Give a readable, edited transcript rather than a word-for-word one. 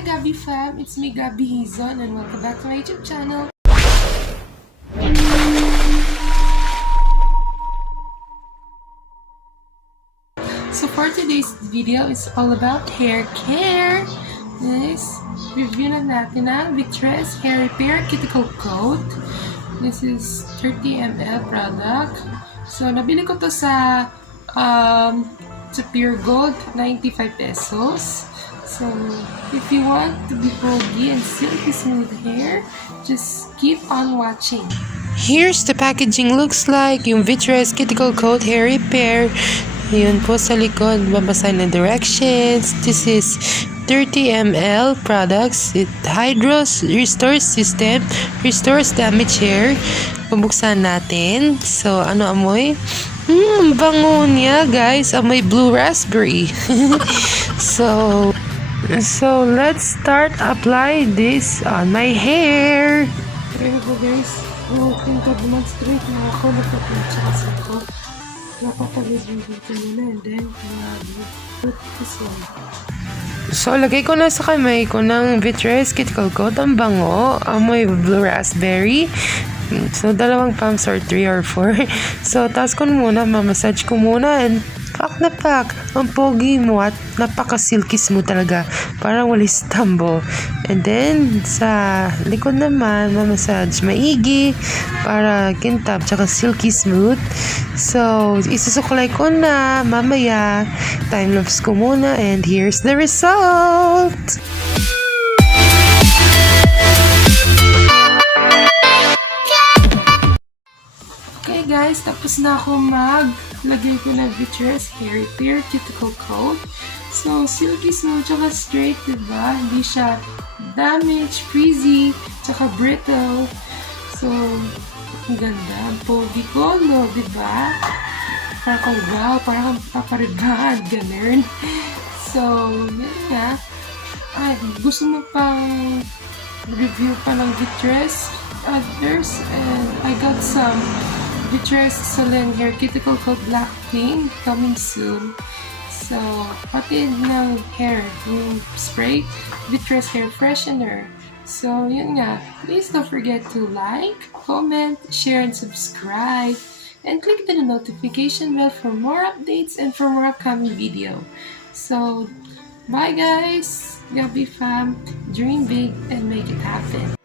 Hi Gabi fam, it's me Gabi Hizon and welcome back to my YouTube channel. So for today's video is all about hair care. This review na natin ang Vitress Hair Repair Cuticle Coat. This is 30 ml product. So nabili ko to sa Pure Gold, 95 pesos. So, if you want to be foggy and silky smooth hair, just keep on watching. Here's the packaging looks like, yung Vitress Cuticle Coat Hair Repair. Yun po sa likod, babasa ng directions. This is 30 ml products. It restores system, restores damaged hair. Pabuksan natin. So, ano amoy? Bango niya, guys. Amoy blue raspberry. So let's start apply this on my hair. There you go, guys. Can to demonstrate na ako nagpa-purchase ako. Napapalibig dito muna and then put this one. So lagay ko na sa kamay ko ng Vitress Cuticle Coat. Ang bango. Amoy blue raspberry. So dalawang pumps or 3 or 4. So taas ko muna, mamassage ko muna and pak na pak. Ang pogi mo at napaka-silky smooth talaga. Parang walis tambo. And then, sa likod naman, mamassage maigi para kintab tsaka silky smooth. So, isusuklay ko na mamaya. Time-lapse ko muna and here's the result! Okay guys, tapos na ako maglagay ko ng Vitress Hair Repair Cuticle Coat. So, silky smooth tsaka straight, diba? Hindi siya damaged, frizzy, tsaka brittle. So, ang ganda. Ang pogi ko, no? Diba? Parang kang wow, parang kang paparibad, ganun. So, yun nga. Ay, gusto mo pang review pa ng Vitress others, and I got some Vitress Solen Hair Cuticle Coat Black Clean coming soon. So, pati ng hair, yung spray, Vitress Hair Freshener. So, yun nga. Please don't forget to like, comment, share, and subscribe. And click the notification bell for more updates and for more upcoming video. So, bye guys! Gabi fam, dream big and make it happen.